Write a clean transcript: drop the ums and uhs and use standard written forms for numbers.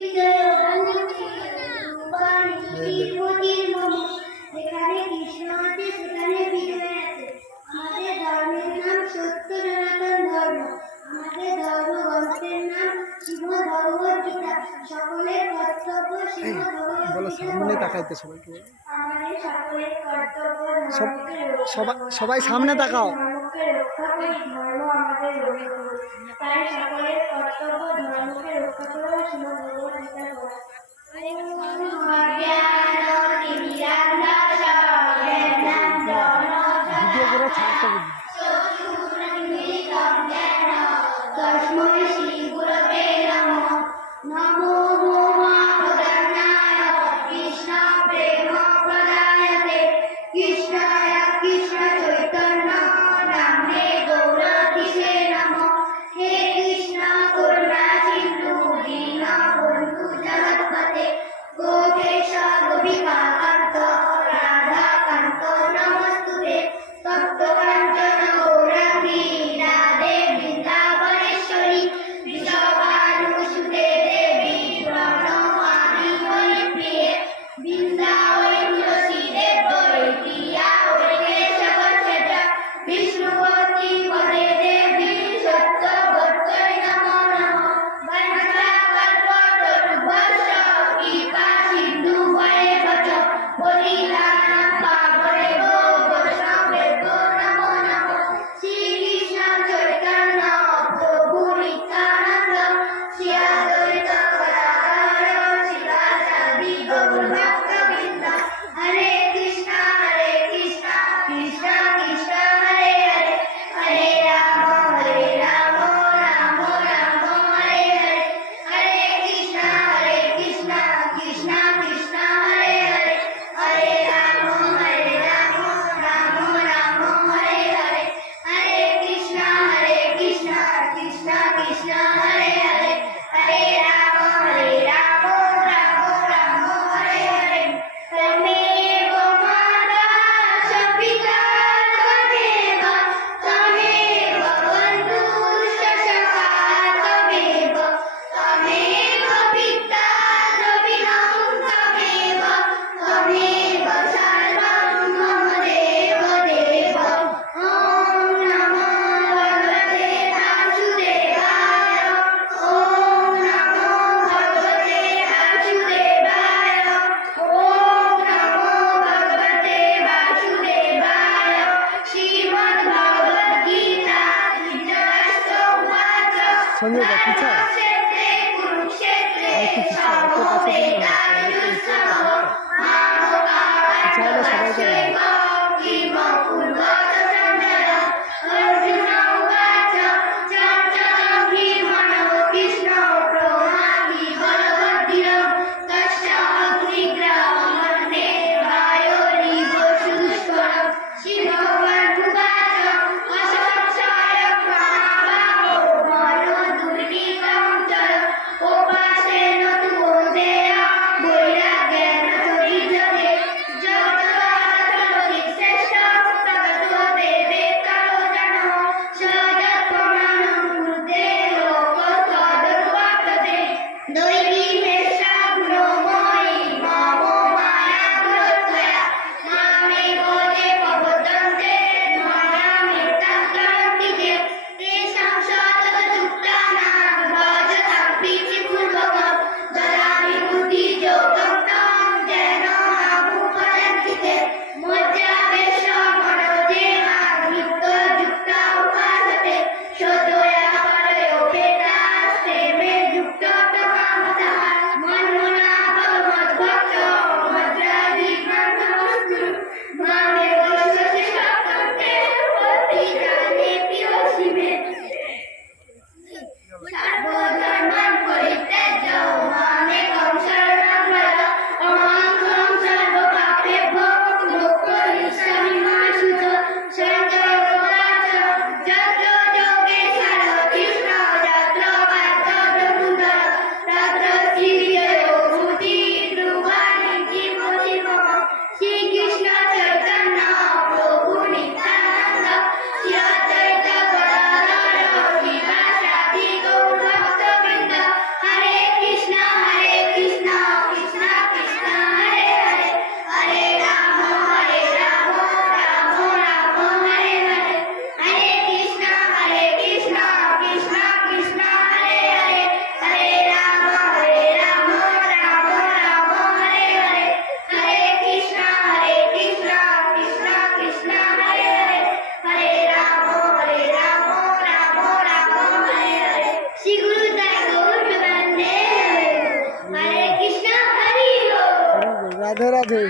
যেখানে কৃষ্ণ আছে সেখানে বিজয় আছে। আমাদের ধর্মের নাম সত্য সনাতন ধর্ম। আমাদের ধর্মগ্রন্থের নাম শ্রীমদ্ ভগবদ গীতা। সকলের কর্তব্য শ্রীমদ্ ভগবদ আমাদের সকলের কর্তব্য সবাই সামনে তাকাও। ধর্মকে রক্ষা করি, ধর্ম আমাদের রক্ষা করি। তাই সকলের কর্তব্য ধর্মকে রক্ষা করা, শ্রীমদ্ ভগবদ গীতা পড়া। ভিডিও করে ছাড়তে হবে। তস্মৈ শ্রী গুরবে নমঃ। নমো মহাপ্রদানায় কৃষ্ণ প্রেম প্রদায়তে। কৃষ্ণায় কৃষ্ণ চৈতন্য নামে গৌরতিষে নমঃ। হে কৃষ্ণ করুণা সিন্ধু দীন বন্ধু জগৎপতে। গোপেশ গোপিকা কান্ত রাধাকান্ত নমস্তুতে। তপ্ত কাঞ্চন গৌরাঙ্গী রাধে বৃন্দাবনেশ্বরী। বৃষভানুসুতে দেবী প্রণমামি হরিপ্রিয়ে। বৃন্দাবনে তুলসী দেবৈ প্রিয়া ওই কেশবর্ষজ। বিষ্ণুপতি পদে দেবী সত্যবত্যৈ নমো নমঃ। বঞ্চাকল্পতরুভ্যশ্চ কৃপা সিন্ধুভ্যেব চ। পতিতানাং পাবনেভ্যো বৈষ্ণবেভ্যো নমো নমঃ। শ্রীকৃষ্ণ চৈতন্য প্রভু নিত্যানন্দ। শ্রী অদ্বৈত গদাধর শিবাসাদি গৌরভক্তবৃন্দ। হরে কৃষ্ণ কৃষ্ণ কৃষ্ণ হরে হরে। হরে রাম রাম রাম হরে হরে। হরে কৃষ্ণ কৃষ্ণ কৃষ্ণ হরে হরে। হরে রাম রাম রাম হরে হরে। হরে কৃষ্ণ কৃষ্ণ কৃষ্ণ হরে হরে। হরে রাম রাম রাম হরে হরে। তমেব মাতা চ পিতা তমেব। তমেব বন্ধুশ্চ সখা তমেব। তমেব পিতা দ্রবিণং তমেব। তমেব সর্বং মম দেব দেব। ওম নমো ভগবতে বাসুদেবায়। ওম নমো ভগবতে বাসুদেবায়। ওম নমো ভগবতে বাসুদেবায়। শ্রীমদ্ ভগবদ গীতা ধৃতরাষ্ট্র উবাচ। সঞ্জয় দা পিছা ধর্মক্ষেত্রে কুরুক্ষেত্রে অর্জুন উবাচ চঞ্চলং হি মনঃ কৃষ্ণ প্রমাথি বলবদ্ধিরং। তস্য অগ্নিগ্রহমন্যে বায়োরিব সুদুষ্করং। শ্রীভগবানুবাচ অসংশয়ং মহাবাহো মনো দুর্নিতং চর। উপাসেন তু কৌন্তেয় বৈরাগ্যেন চরিষ্যতে। যত শ্রেষ্ঠ ততো রাধে।